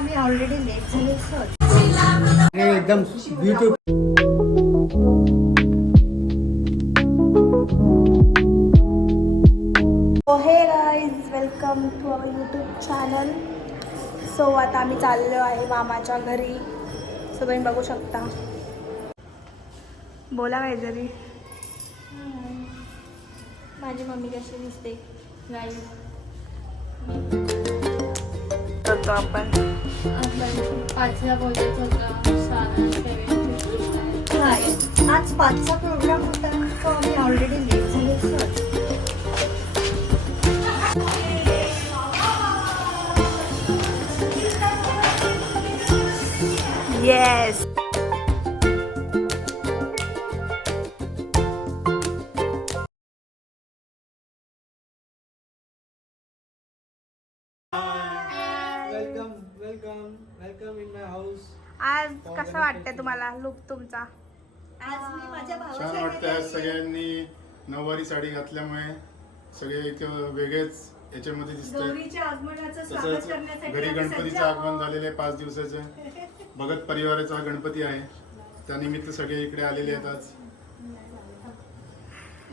मी already late झाले sir. एकदम beautiful. Hey guys, welcome to our YouTube channel. So आता आम्ही चाललो आहे मामाच्या घरी. सो तुम्ही बघू शकता. बोला काहीतरी. माझी मम्मी कशी दिसते गाईज. करतो आपण. पाचला बोलत होता. आज 5चा प्रोग्राम होता तो आम्ही ऑलरेडी लेट झाले sir. Yes. Welcome in my house. आज कसं वाटतंय तुम्हाला लुक तुमचा? आज मी माझ्या छान वाटतंय. आज सगळ्यांनी नऊवारी साडी घातल्यामुळे सगळे एक वेगळेच याच्यामध्ये दिसतंय. गौरीच्या आगमनाचं स्वागत तसंच करण्यासाठी घरी आम्ही गणपतीचं सज्ज आहोत. आगमन झालेलं आहे 5 दिवसाचं. भगत परिवाराचा गणपती आहे, त्यानिमित्त सगळे इकडे आलेले आहेत आज.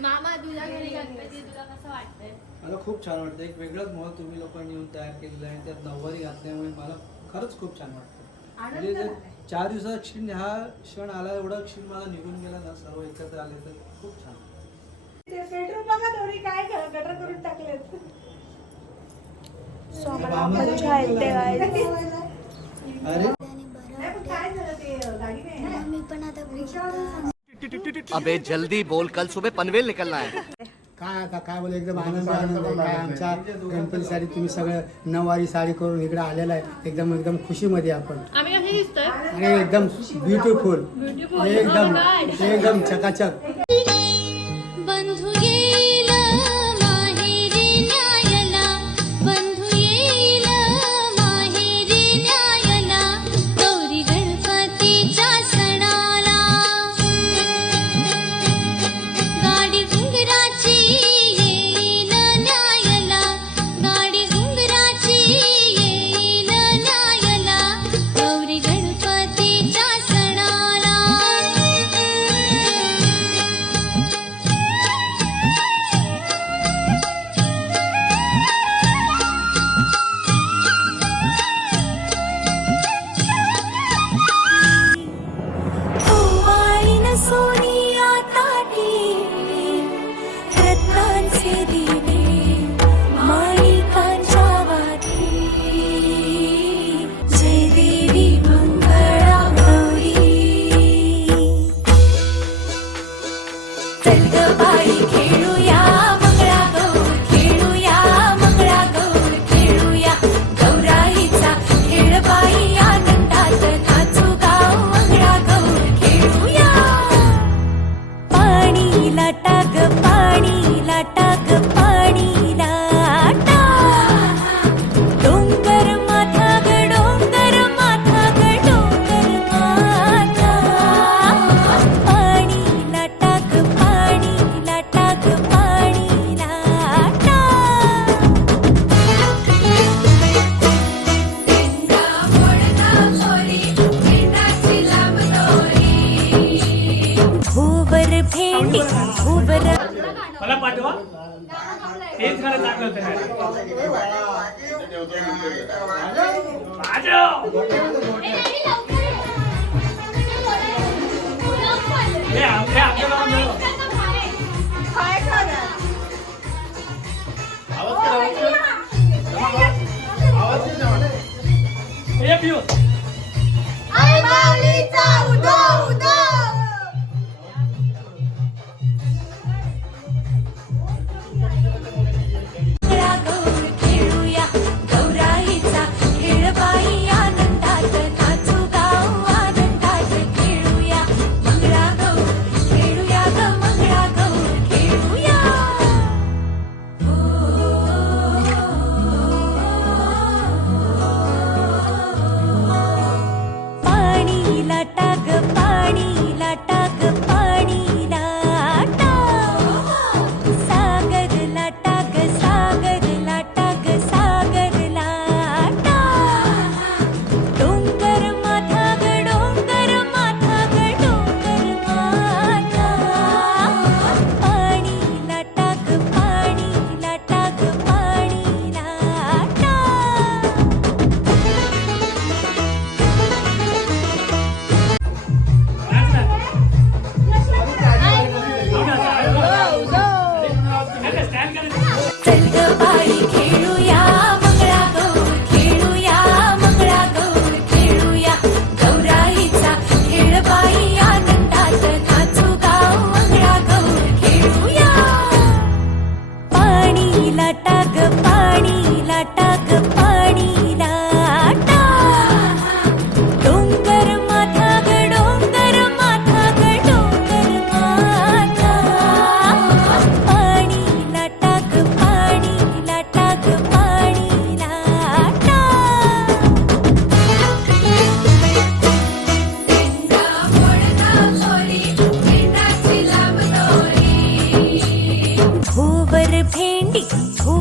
मामा तुझ्या घरी गणपती, तुला कसं वाटतंय? मला खूप छान वाटतं. एक वेगळंच महल तुम्ही लोकांनी येऊन तयार केलेलं आहे. त्यात नऊवारी घातल्यामुळे मला खरंच खूप छान वाटतं. म्हणजे जर 4 दिवसाचा क्षण हा क्षण आला, एवढा क्षण मला निघून गेला ना, सर्व एकत्र आले तर खूप छान. बेडरूम बघा दोन्ही काय गटर करून टाकलेत. सो आम्हाला मज्जा येते गाईज. अरे अबे जल्दी बोल, कल सुबह पनवेल निकलना है. काय आता काय बोल, एकदम आनंद आहे. काय आमच्या गणपतीसाठी तुम्ही सगळं नऊवारी साडी करून इकडे आलेला आहे. एकदम खुशीमध्ये आपण. आम्ही कसे दिसतोय? आणि एकदम ब्युटिफुल. एकदम चकाचक. बंधू येईल माहेरी न्यायला, बंधू येईल माहेरी न्यायला, गौरी गणपतीच्या सणाला. गाडी घुंगराची येईल न्यायला, गाडी घुंगराची येईल न्यायला, गौरी गणपतीच्या सणाला. सोनिया ताटी रत्नांचे दिवे, माणिकांच्या वाती, जय देवी मंगळा गौरी. चल ग बाई खेळूया मंगळा गौर, खेळूया मंगळा गौर, खेळूया गौराईचा खेळ बाई, आनंदात नाचू गाव मंगळा गौर, खेळूया. पाणी लाटा ग पाणी लाटा ग पाणी लाटा, डोंगर माथा ग डोंगर माथा ग डोंगर माथा. पाणी लाटा ग पाणी लाटा ग पाणी लाटा. भुवर भेंडी भुवर मला पाठवा. तेच खरं चांगलं होतं. खेळूया गौराईचा खेळ बाई, आनंदात नाचू गाव, आनंदात खेळूया मंगळा गौर, खेळूया ग मंगळा गौर, खेळूया. पाणी लाटा ग पाणी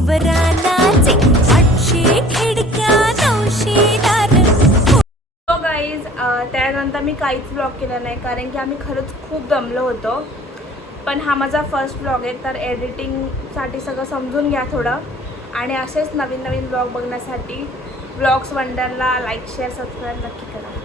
उवरानाचे 800 खिडक्या 900 दार. सो गाईज त्यानंतर मी काहीच ब्लॉग केला नाही कारण की आम्ही खरंच खूप दमलो होतो. पण हा माझा फर्स्ट ब्लॉग आहे तर एडिटिंगसाठी सगळं समजून घ्या थोडं. आणि असेच नवीन नवीन ब्लॉग बघण्यासाठी blogs Wonderla like share subscribe नक्की करा.